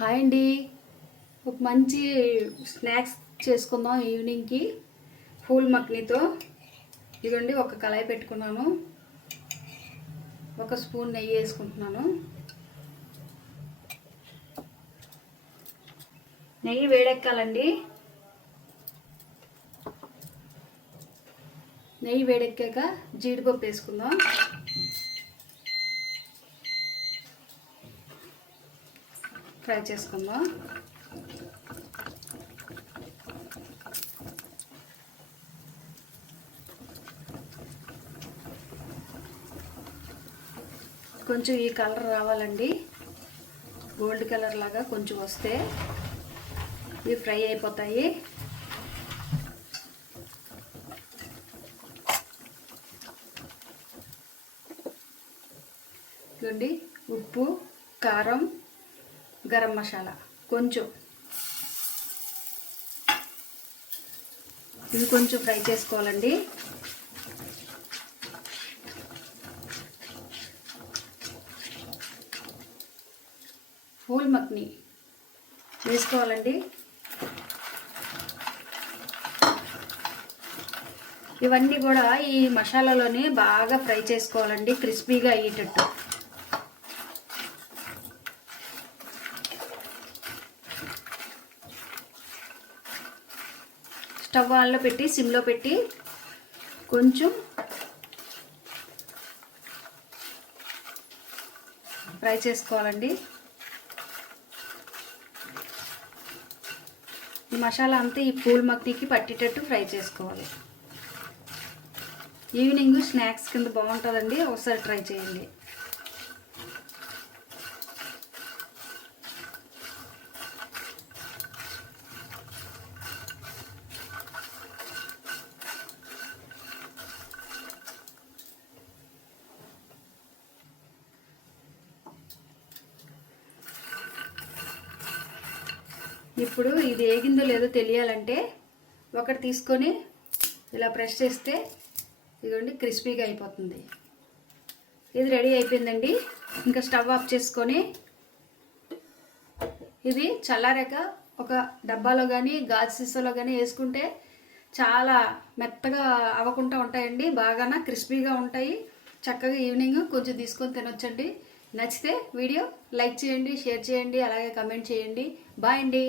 Hi అండి. ఒక మంచి స్నాక్స్ చేసుకుందాం ఈవినింగ్కి ఫూల్ మక్నీతో. ఇదిగోండి, ఒక కళాయి పెట్టుకున్నాను, ఒక స్పూన్ నెయ్యి వేసుకుంటున్నాను. నెయ్యి వేడెక్కాలండి. నెయ్యి వేడెక్కాక జీడిపప్పు వేసుకుందాం. ఫ్రై చేసుకుందాం. కొంచెం ఈ కలర్ రావాలండి, గోల్డ్ కలర్ లాగా కొంచెం వస్తే ఇవి ఫ్రై అయిపోతాయి. చూడండి, ఉప్పు, కారం, గరం మసాలా కొంచెం, ఇవి కొంచెం ఫ్రై చేసుకోవాలండి. ఫూల్ మక్ని వేసుకోవాలండి. ఇవన్నీ కూడా ఈ మసాలాలోనే బాగా ఫ్రై చేసుకోవాలండి, క్రిస్పీగా అయ్యేటట్టు. స్టవ్ ఆన్లో పెట్టి సిమ్లో పెట్టి కొంచెం ఫ్రై చేసుకోవాలండి. ఈ మసాలా అంతా ఈ ఫూల్ మక్నీకి పట్టేటట్టు ఫ్రై చేసుకోవాలి. ఈవినింగ్ స్నాక్స్ కింద బాగుంటుందండి, ఒకసారి ట్రై చేయండి. ఇప్పుడు ఇది ఏగిందో లేదో తెలియాలంటే ఒకటి తీసుకొని ఇలా ప్రెస్ చేస్తే ఇదిగోండి క్రిస్పీగా అయిపోతుంది. ఇది రెడీ అయిపోయిందండి. ఇంకా స్టవ్ ఆఫ్ చేసుకొని ఇది చల్లారాక ఒక డబ్బాలో కానీ గాజు సీసాలో కానీ వేసుకుంటే చాలా మెత్తగా అవ్వకుండా ఉంటాయండి, బాగా క్రిస్పీగా ఉంటాయి. చక్కగా ఈవినింగ్ కొంచెం తీసుకొని తినొచ్చండి. నచ్చితే వీడియో లైక్ చేయండి, షేర్ చేయండి, అలాగే కమెంట్ చేయండి. బాయ్ అండి.